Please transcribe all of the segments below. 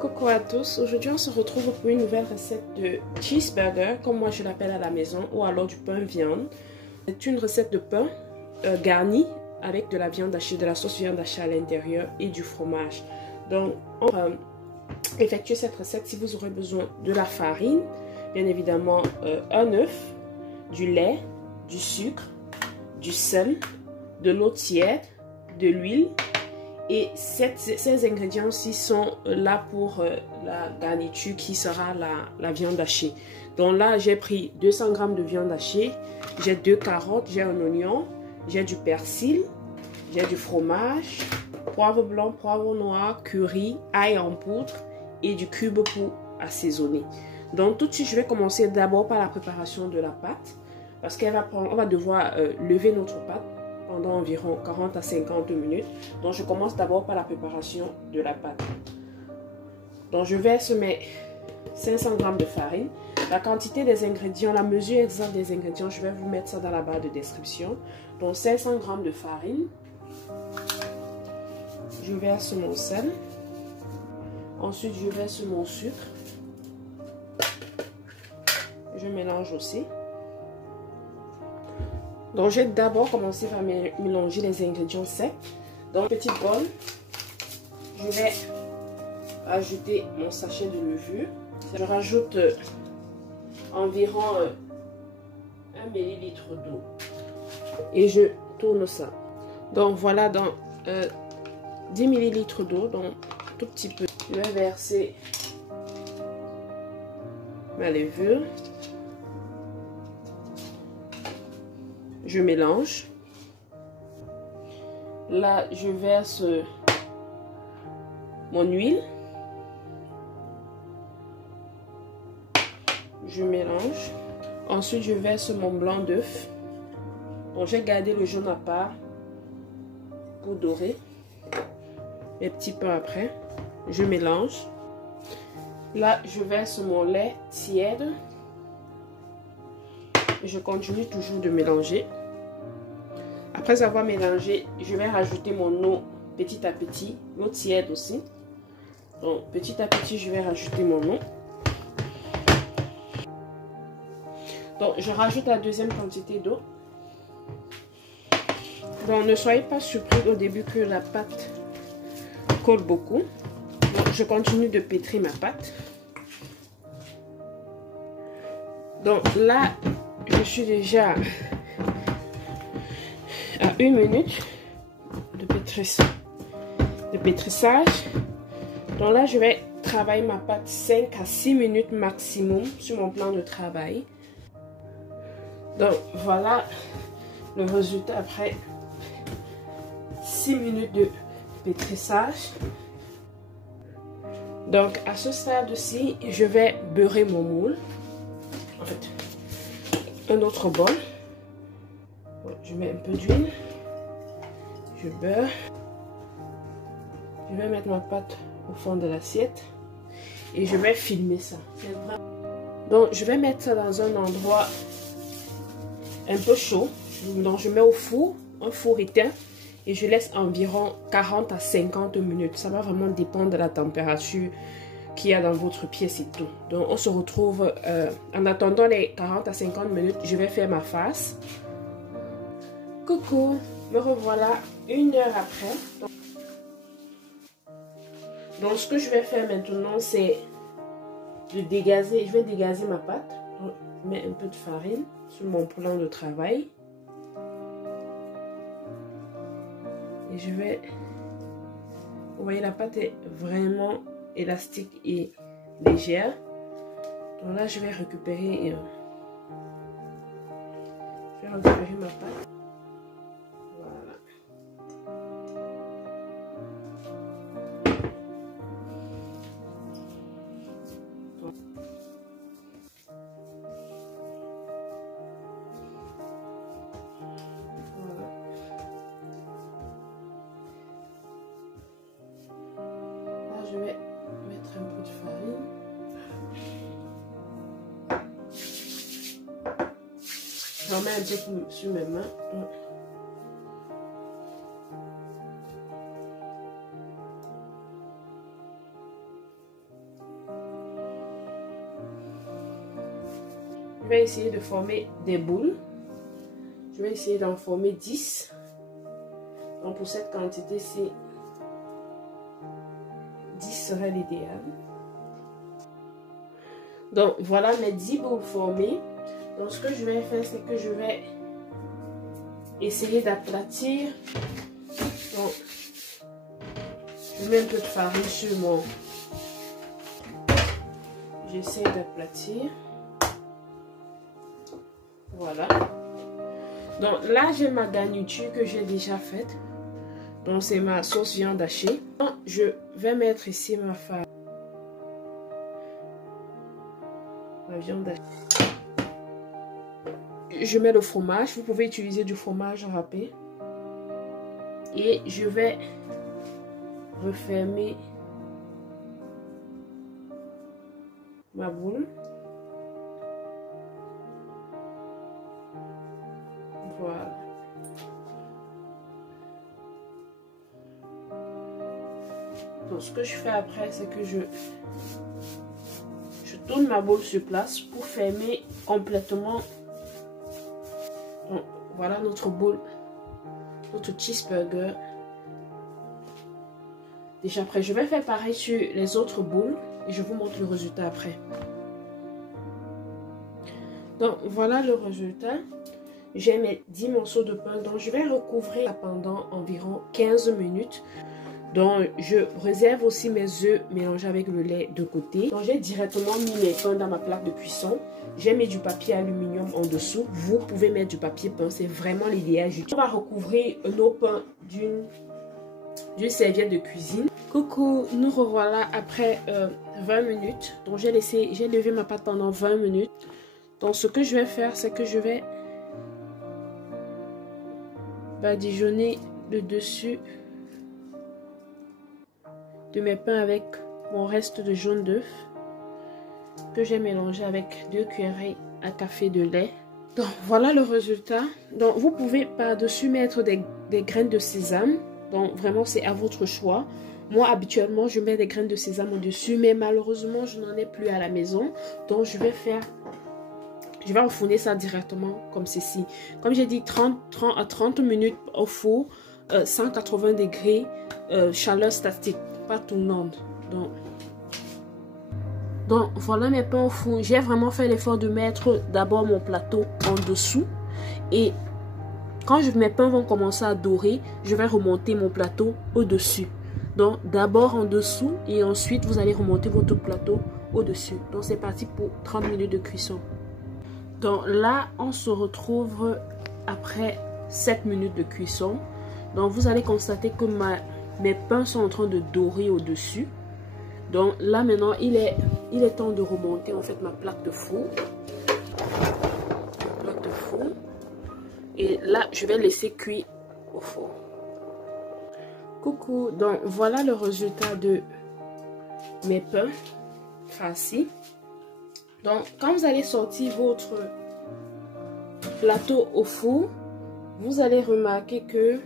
Coucou à tous, aujourd'hui on se retrouve pour une nouvelle recette de cheeseburger, comme moi je l'appelle à la maison, ou alors du pain viande. C'est une recette de pain garni avec de la viande hachée, de la sauce viande hachée à l'intérieur et du fromage. Donc on va effectuer cette recette si vous aurez besoin de la farine, bien évidemment un œuf, du lait, du sucre, du sel, de l'eau tiède, de l'huile. Et ces ingrédients-ci sont là pour la garniture qui sera la viande hachée. Donc là, j'ai pris 200 g de viande hachée, j'ai 2 carottes, j'ai un oignon, j'ai du persil, j'ai du fromage, poivre blanc, poivre noir, curry, ail en poudre et du cube pour assaisonner. Donc tout de suite, je vais commencer d'abord par la préparation de la pâte parce on va devoir lever notre pâte pendant environ 40 à 50 minutes. Donc je commence d'abord par la préparation de la pâte. Donc je verse mes 500 g de farine. La quantité des ingrédients, la mesure exacte des ingrédients, je vais vous mettre ça dans la barre de description. Donc 500 g de farine. Je verse mon sel. Ensuite je verse mon sucre. Je mélange aussi. Donc, je vais d'abord commencer par mélanger les ingrédients secs. Dans une petite bol, je vais ajouter mon sachet de levure. Je rajoute environ 1 ml d'eau. Et je tourne ça. Donc, voilà, dans 10 ml d'eau, donc tout petit peu. Je vais verser ma levure. Je mélange. Là, je verse mon huile. Je mélange. Ensuite, je verse mon blanc d'œuf. Donc, j'ai gardé le jaune à part pour dorer. Un petit peu après, je mélange. Là, je verse mon lait tiède. Je continue toujours de mélanger. Après avoir mélangé, je vais rajouter mon eau petit à petit, l'eau tiède aussi. Donc petit à petit, je vais rajouter mon eau. Donc je rajoute la deuxième quantité d'eau. Donc ne soyez pas surpris au début que la pâte colle beaucoup. Donc, je continue de pétrir ma pâte. Donc là, je suis déjà à 1 minute de pétrissage. Donc là, je vais travailler ma pâte 5 à 6 minutes maximum sur mon plan de travail. Donc voilà le résultat après 6 minutes de pétrissage. Donc à ce stade-ci, je vais beurrer mon moule. En fait, un autre bol. Je mets un peu d'huile. Je beurre. Je vais mettre ma pâte au fond de l'assiette. Et je vais filmer ça. Donc, je vais mettre ça dans un endroit un peu chaud. Donc, je mets au four, un four éteint. Et je laisse environ 40 à 50 minutes. Ça va vraiment dépendre de la température qu'il y a dans votre pièce et tout. Donc, on se retrouve en attendant les 40 à 50 minutes. Je vais faire ma face. Coucou, me revoilà 1 heure après. Donc, ce que je vais faire maintenant, c'est de dégazer. Je vais dégazer ma pâte. Donc, je mets un peu de farine sur mon plan de travail. Et je vais... Vous voyez, la pâte est vraiment élastique et légère. Donc là, je vais récupérer ma pâte. Voilà. Je vais mettre un peu de farine. J'en mets un peu sur mes mains. je vais essayer de former des boules. Je vais essayer d'en former 10. Donc pour cette quantité-ci, 10 serait l'idéal. Donc voilà mes 10 boules formées. Donc ce que je vais faire, c'est que je vais essayer d'aplatir. Donc je mets un peu de farine sur mon... J'essaie d'aplatir. Voilà. Donc là, j'ai ma garniture que j'ai déjà faite. Donc c'est ma sauce viande hachée. Donc, je vais mettre ici ma farine. La viande hachée. Je mets le fromage. Vous pouvez utiliser du fromage râpé. Et je vais refermer ma boule. Voilà. Donc ce que je fais après, c'est que je tourne ma boule sur place pour fermer complètement. Donc voilà notre boule, notre cheeseburger. Déjà après, je vais faire pareil sur les autres boules et je vous montre le résultat après. Donc voilà le résultat. J'ai mes 10 morceaux de pain, donc je vais recouvrir pendant environ 15 minutes. Donc je réserve aussi mes œufs mélangés avec le lait de côté. Donc j'ai directement mis mes pains dans ma plaque de cuisson. J'ai mis du papier aluminium en dessous. Vous pouvez mettre du papier peint, c'est vraiment l'idéal. On va recouvrir nos pains d'une serviette de cuisine. Coucou, nous revoilà après 20 minutes. Donc j'ai levé ma pâte pendant 20 minutes. Donc ce que je vais faire, c'est que je vais badigeonner le dessus de mes pains avec mon reste de jaune d'œuf que j'ai mélangé avec 2 cuillerées à café de lait. Donc voilà le résultat. Donc vous pouvez par-dessus mettre des graines de sésame. Donc vraiment c'est à votre choix. Moi habituellement je mets des graines de sésame au-dessus, mais malheureusement je n'en ai plus à la maison. Donc je vais enfourner ça directement comme ceci. Comme j'ai dit, 30 à 30 minutes au four, 180 degrés, chaleur statique, pas tournante. Donc voilà mes pains au four. J'ai vraiment fait l'effort de mettre d'abord mon plateau en dessous. Et quand mes pains vont commencer à dorer, je vais remonter mon plateau au-dessus. Donc d'abord en dessous et ensuite vous allez remonter votre plateau au-dessus. Donc c'est parti pour 30 minutes de cuisson. Donc là, on se retrouve après 7 minutes de cuisson. Donc vous allez constater que mes pains sont en train de dorer au-dessus. Donc là maintenant, il est temps de remonter en fait ma plaque de four. Et là, je vais laisser cuire au four. Coucou, donc voilà le résultat de mes pains farcis. Donc, quand vous allez sortir votre plateau au four, vous allez remarquer que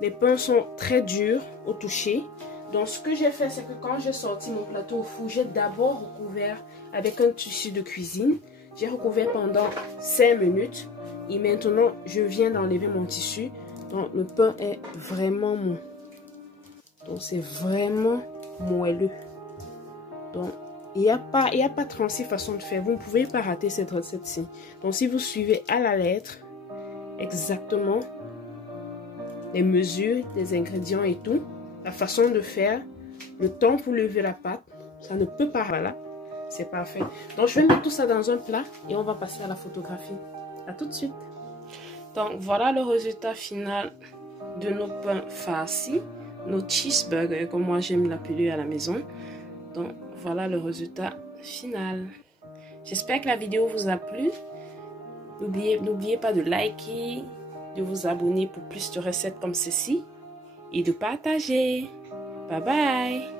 les pains sont très durs au toucher. Donc, ce que j'ai fait, c'est que quand j'ai sorti mon plateau au four, j'ai d'abord recouvert avec un tissu de cuisine. J'ai recouvert pendant 5 minutes. Et maintenant, je viens d'enlever mon tissu. Donc, le pain est vraiment mou. Donc, c'est vraiment moelleux. Donc, il n'y a pas 36 façons de faire. Vous ne pouvez pas rater cette recette-ci. Donc, si vous suivez à la lettre exactement les mesures, les ingrédients et tout, la façon de faire, le temps pour lever la pâte, ça ne peut pas. Voilà, c'est parfait. Donc, je vais mettre tout ça dans un plat et on va passer à la photographie. À tout de suite. Donc, voilà le résultat final de nos pains farcis, nos cheeseburgers, comme moi j'aime l'appeler à la maison. Donc, voilà le résultat final. J'espère que la vidéo vous a plu. N'oubliez pas de liker, de vous abonner pour plus de recettes comme ceci et de partager. Bye bye!